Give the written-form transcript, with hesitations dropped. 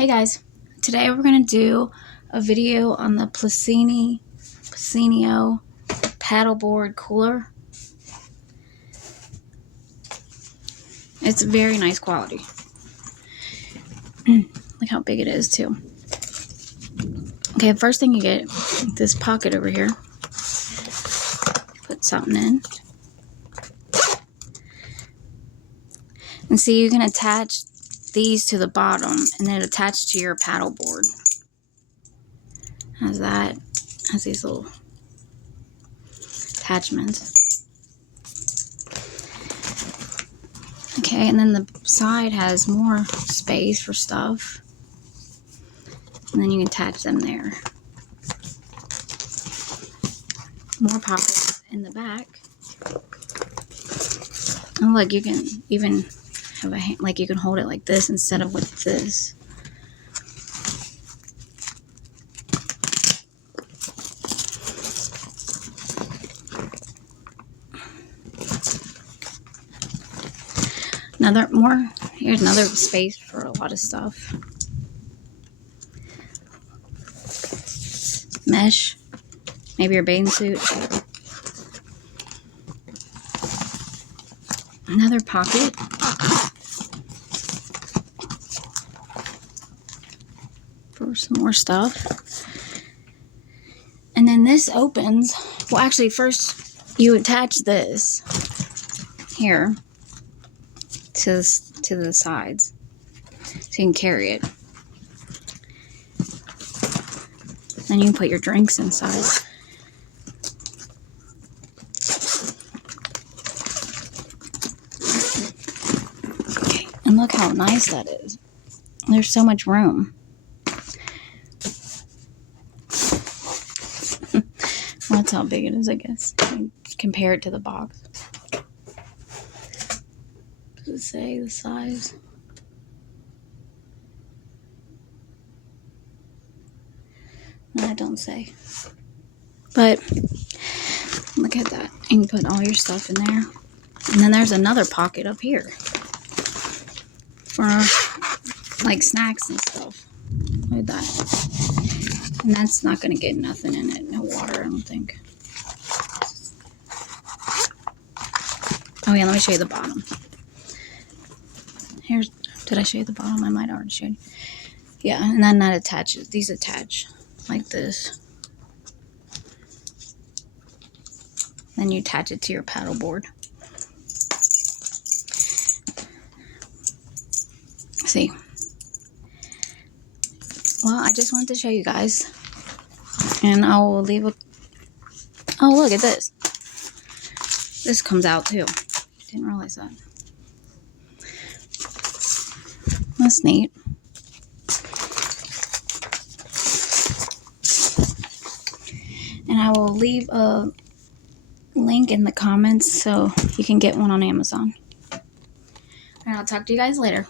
Hey guys, today we're going to do a video on the PLUSINNO paddleboard cooler. It's very nice quality. Look how big it is too. Okay, first thing you get, this pocket over here. Put something in. And see, you can attach these to the bottom and then attach to your paddleboard. Has these little attachments. Okay, and then the side has more space for stuff. And then you can attach them there. More pockets in the back. Oh, look, you can even have a hand, like you can hold it like this instead of with this. Here's another space for a lot of stuff. Mesh, maybe your bathing suit. Another pocket. For some more stuff. And then this opens. Well, actually, first you attach this here to the sides so you can carry it. Then you can put your drinks inside. Okay, and look how nice that is. There's so much room. Well, that's how big it is, I guess. Compare it to the box. Does it say the size? No, it don't say. But look at that. You can put all your stuff in there. And then there's another pocket up here for like snacks and stuff. Look at that. And that's not going to get nothing in it. No water, I don't think. Oh yeah, let me show you the bottom. Did I show you the bottom? I might have already showed you. Yeah, and then that attaches. These attach like this. Then you attach it to your paddleboard. See. Well, I just wanted to show you guys. And I will leave a... Oh, look at this. This comes out too. Didn't realize that. That's neat. And I will leave a link in the comments so you can get one on Amazon. And I'll talk to you guys later.